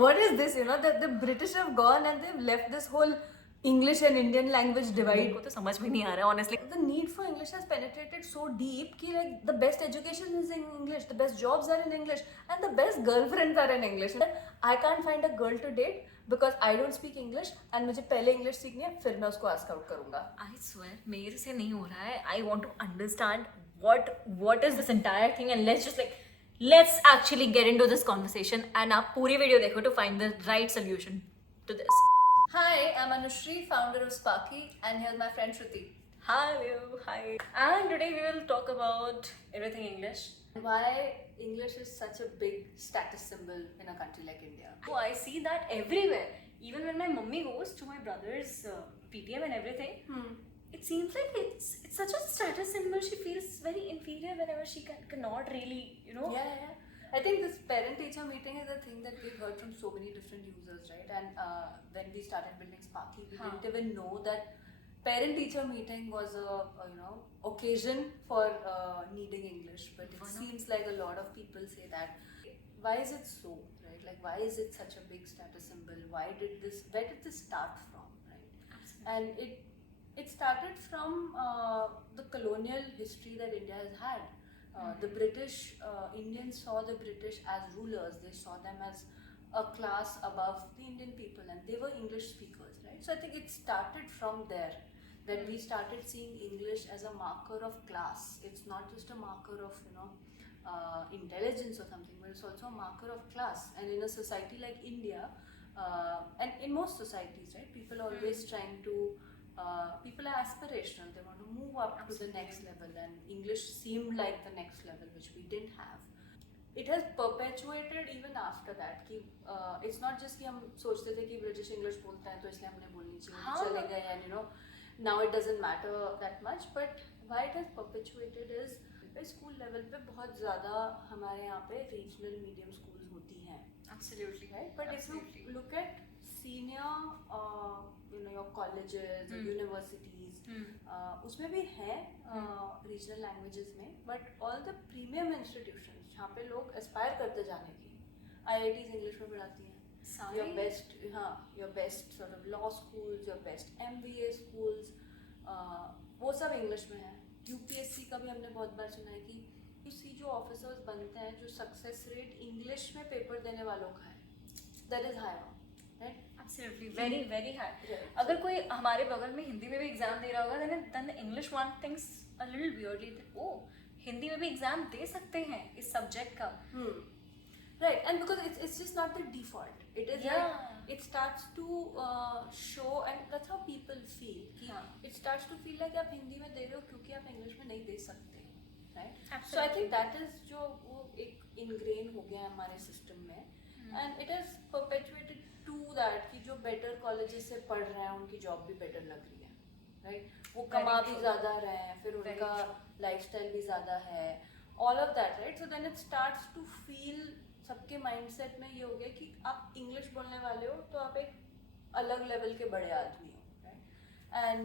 what is this? You know, the British have gone and they've left this whole English and Indian language मेरे divide. को तो समझ में नहीं आ रहा है honestly. The need for English has penetrated so deep कि like the best education is in English, the best jobs are in English, and the best girlfriends are in English. I can't find a girl to date because I don't speak English and मुझे पहले English सीखनी है, फिर मैं उसको ask out करूँगा. I swear मेरे से नहीं हो रहा है. I want to understand what is this entire thing, and let's actually get into this conversation, and आप पूरी वीडियो देखो to find the right solution to this. Hi, I'm Anushri, founder of Sparky, and here's my friend Shruti. Hello, hi. And today we will talk about everything English. Why English is such a big status symbol in a country like India. Oh, I see that everywhere. Even when my mummy goes to my brother's PTM and everything, it seems like it's such a status symbol. She feels very inferior whenever she cannot really, you know. Yeah. I think this parent-teacher meeting is a thing that we've heard from so many different users, right? And when we started building Sparky, we didn't even know that parent-teacher meeting was a occasion for needing English. But it seems like a lot of people say that. Why is it so, right? Like, why is it such a big status symbol? Where did this start from, right? Absolutely. And it started from the colonial history that India has had. The British, Indians saw the British as rulers. They saw them as a class above the Indian people, and they were English speakers, right? So I think it started from there, that we started seeing English as a marker of class. It's not just a marker of intelligence or something, but it's also a marker of class. And in a society like India, and in most societies, right, people are always trying to. People are aspirational. They want to move up to the next level, and English seemed like the next level, which we didn't have. It has perpetuated even after that. कि it's not just कि हम सोचते थे कि British English बोलता है तो इसलिए हमने बोलनी चाहिए, चले गए, and now it doesn't matter that much. But why it has perpetuated is school level पे बहुत ज़्यादा हमारे यहाँ पे regional medium schools होती हैं. Absolutely. Right? But Absolutely. if you look at senior your colleges or universities, उसमें भी है regional languages में, but all the premium institutions जहाँ पे लोग aspire करते जाने की, IITs English में पढ़ाती हैं. Your best sort of law schools, your best MBA schools, वो सब English में है. UPSC का भी हमने बहुत बार सुना है कि जो ऑफिसर्स बनते हैं, जो सक्सेस रेट इंग्लिश में पेपर देने वालों का है, that is higher, right? Absolutely, very very high. अगर कोई हमारे बगल में हिंदी में भी एग्जाम दे रहा होगा, then the English one thinks a little weirdly that oh, Hindi में भी एग्जाम दे सकते हैं इस सब्जेक्ट का. Right, and because it's just not the default. It is like it starts to show, and that's how people feel. It starts to feel like आप हिंदी में दे रहे हो क्योंकि आप इंग्लिश में नहीं दे सकते, right? Absolutely. So I think that is जो वो एक ingrain हो गया है हमारे system में, and it has perpetuated to that कि जो better colleges से पढ़ रहे हैं उनकी job भी better लग रही है, right? वो कमा भी ज़्यादा रहे हैं, फिर उनका lifestyle भी ज़्यादा है, all of that, right? So then it starts to feel सबके माइंडसेट में ये हो गया कि आप इंग्लिश बोलने वाले हो तो आप एक अलग लेवल के बड़े आदमी हो, right? And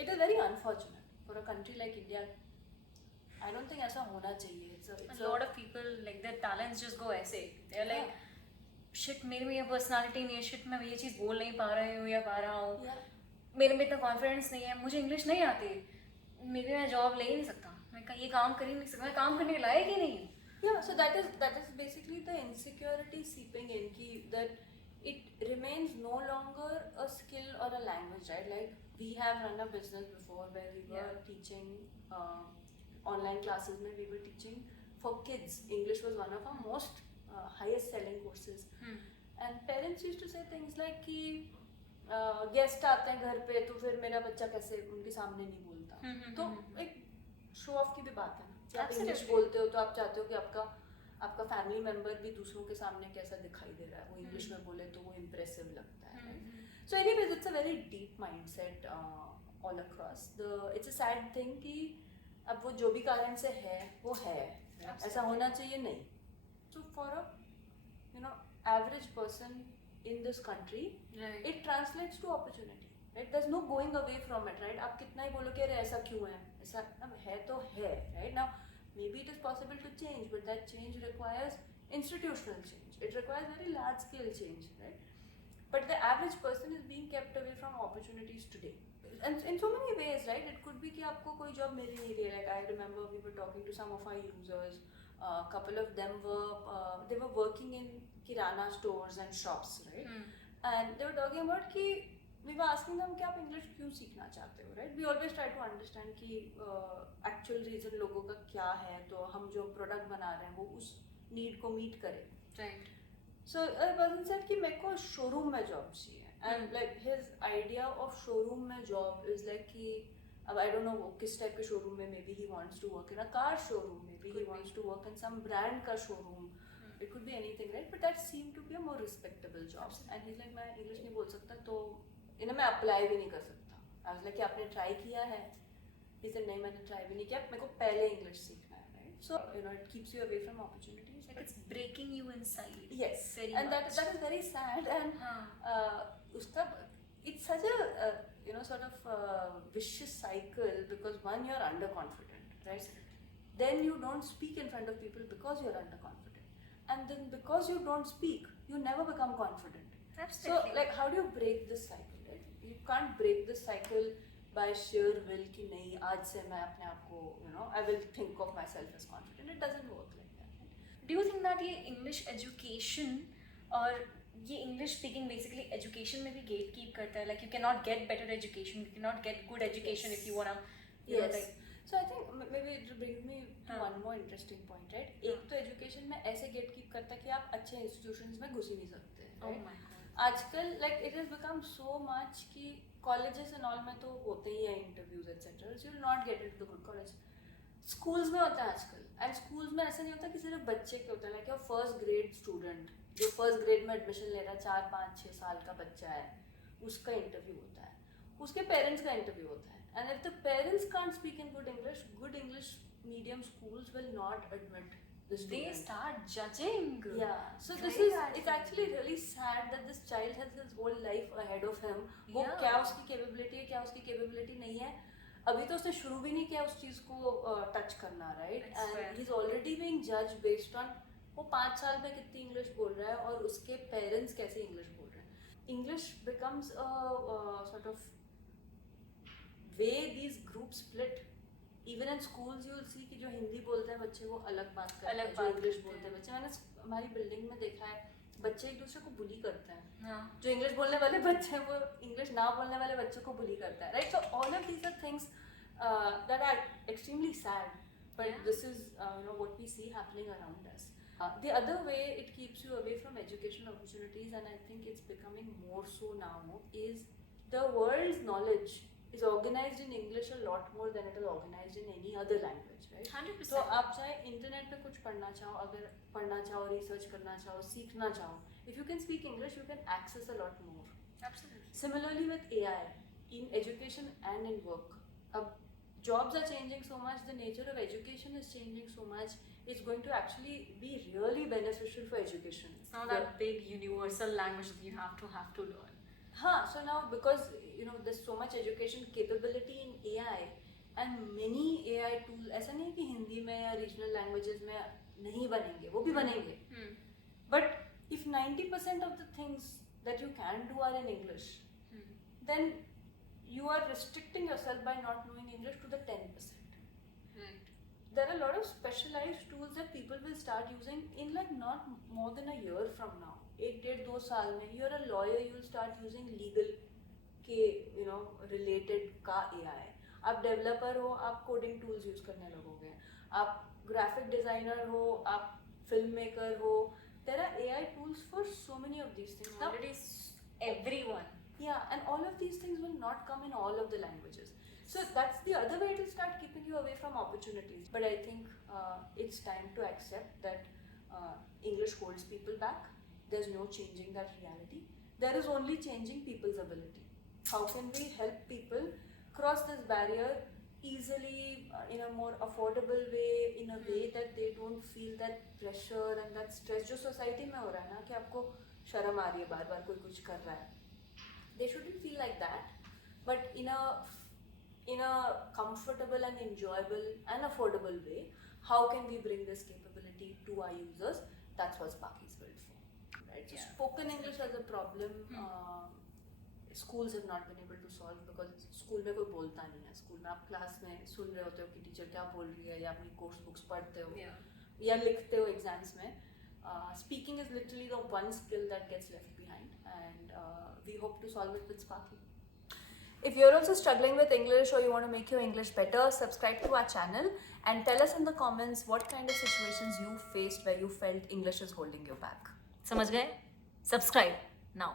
it is very unfortunate for a country like India. I don't think ऐसा होना चाहिए. A lot of people like their talents just go ऐसे. They're like shit, मेरे में ये पर्सनालिटी नहीं है, shit मैं ये चीज़ बोल नहीं पा रही हूँ या पा रहा हूँ, मेरे में इतना कॉन्फिडेंस नहीं है, मुझे इंग्लिश नहीं आती, मेरे मैं जॉब ले ही नहीं सकता, मैं ये काम कर ही नहीं सकता, मैं काम करने के लायक ही नहीं हूँ. Yeah, so that is basically the insecurity seeping in, that it remains no longer a skill or a language, right? Like we have run a business before where we were teaching online classes. We were teaching for kids. English was one of our most highest selling courses. And parents used to say things like कि guest आते हैं घर पे तो फिर मेरा बच्चा कैसे उनके सामने नहीं बोलता. तो एक शो ऑफ की भी बात है ना. आप इंग्लिश बोलते हो तो आप चाहते हो कि आपका फैमिली मेंबर भी दूसरों के सामने कैसा दिखाई दे रहा है, वो इंग्लिश में बोले तो वो इम्प्रेसिव लगता है. So anyways it's a very deep mindset all across it's a sad thing कि अब वो जो भी कारण से है वो है, ऐसा होना चाहिए नहीं. So for a average person in this country it translates to opportunity, right? There is no going away from it, right? आप कितना ही बोलो कि अरे ऐसा क्यों है, ऐसा अब है तो है, right? Now maybe it is possible to change, but that change requires institutional change. It requires very large scale change, right? But the average person is being kept away from opportunities today. And in so many ways, right? It could be कि आपको कोई job मिल ही नहीं रही है. Like I remember we were talking to some of our users. A couple of them were they were working in kirana stores and shops, right? And they were talking about कि we were asking them कि आप English क्यों सीखना चाहते हो, right? We always try to understand कि actual reason लोगों का क्या है, तो हम जो product बना रहे हैं वो उस need को meet करे. Right. So a person said कि मेरे को showroom में job चाहिए. And like his idea of showroom में job is like कि अब I don't know वो किस type के showroom में, maybe he wants to work in a car showroom, maybe he wants to work in some brand का showroom. It could be anything, right? But that seemed to be a more respectable job. And he's like मैं English नहीं बोल सकता तो इन्हें मैं apply भी नहीं कर सकता. I was like कि आपने try किया है? He said नहीं मैंने try भी नहीं किया, मेरे को पहले English सीखना है, right? So you know it keeps you away from opportunities. Like it's breaking you inside. Yes, very and much. that is very sad. And उसका it's such a you know sort of vicious cycle because one you're underconfident, right? Then you don't speak in front of people because you're underconfident, and then because you don't speak, you never become confident. Absolutely. So like how do you break this cycle, right? You can't break this cycle by sheer will कि नहीं आज से मैं अपने आप को you know I will think of myself as confident. It doesn't work like that. Do you think that ये English education और ये English speaking basically education में भी gatekeep करता है? Like you cannot get better education, you cannot get good education if you wanna, you know, like. So I think maybe it brings me to one more interesting point, right? एक तो education में ऐसे gatekeep करता है कि आप अच्छे institutions में घुस ही नहीं सकते, right? Oh my God. आजकल like it has become so much कि colleges and all में तो होते ही हैं interviews etc. So you will not get into the good college. Schools में होता है आजकल, and schools में ऐसा नहीं होता कि सिर्फ बच्चे के होता है, like your first grade student जो first grade में admission ले रहा है 4, 5, 6 साल का बच्चा है, उसका interview होता है, उसके parents का interview होता है, and if the parents can't speak in good English medium schools will not admit the student. They start judging. Yeah, so this Very is badly. it's actually really sad that this child has his whole life ahead of him. वो Yeah. क्या उसकी capability है, क्या उसकी capability नहीं है, अभी तो उसने शुरू भी नहीं किया उस चीज को टच करना, right? That's fair. And he's already being judged based on वो 5 साल में कितनी इंग्लिश बोल रहा है और उसके पेरेंट्स कैसे इंग्लिश बोल रहे हैं. English becomes a sort of way these groups split. Even in schools you will see कि जो हिंदी बोलते हैं बच्चे वो अलग बात करते हैं, अलग जो बात इंग्लिश करते बोलते हैं. हैं बच्चे, मैंने हमारी बिल्डिंग में देखा है बच्चे एक दूसरे को बुली करते हैं. हाँ. जो इंग्लिश बोलने वाले बच्चे हैं वो इंग्लिश ना बोलने वाले बच्चों को बुली करता है, right? So all of these are things that are extremely sad, but Yeah. this is you know what we see happening around us. The other way it keeps you away from educational opportunities, and I think it's becoming more so now, is the world's knowledge is organized in English a lot more than it is organized in any other language, right? 100%. तो आप चाहे internet पे कुछ पढ़ना चाहो, अगर पढ़ना चाहो, रिसर्च करना चाहो, सीखना चाहो, if you can speak English you can access a lot more. Absolutely. Similarly with AI in education and in work, jobs are changing so much, the nature of education is changing so much, it's going to actually be really beneficial for education. It's not that big universal language that you have to learn. So now because you know there's so much education capability in AI and many AI tools, ऐसा नहीं कि हिंदी में या regional languages में नहीं बनेंगे, वो भी बनेंगे. But if 90% of the things that you can do are in English, then you are restricting yourself by not knowing English to the 10%. Right. There are a lot of specialized tools that people will start using in like not more than a year from now. 1-1.5-2 साल में you're a lawyer, you'll start using legal के you know related का AI. आप developer हो, आप coding tools use करने लगोगे. आप graphic designer हो, आप filmmaker हो. There are AI tools for so many of these things. Now, Already everyone. yeah, and all of these things will not come in all of the languages. So that's the other way it will start keeping you away from opportunities. But I think it's time to accept that English holds people back. There's no changing that reality. There is only changing people's ability. How can we help people cross this barrier easily, in a more affordable way, in a way that they don't feel that pressure and that stress जो society में हो रहा है ना कि आपको शर्म आ रही है बार-बार कोई कुछ कर रहा है. They shouldn't feel like that, but in a comfortable and enjoyable and affordable way. How can we bring this capability to our users that's what Sparky is built for, right? So Yeah. spoken English as a problem, schools have not been able to solve because school में कोई बोलता नहीं है. School में आप class में सुन रहे होते हो कि टीचर क्या बोल रही है, या अपनी कोर्स बुक्स पढ़ते हो, या लिखते हो एग्जाम्स में. Speaking is literally the one skill that gets left behind, and we hope to solve it with Sparky. If you're also struggling with English or you want to make your English better, subscribe to our channel and tell us in the comments what kind of situations you faced where you felt English is holding you back. समझ गए? Subscribe now.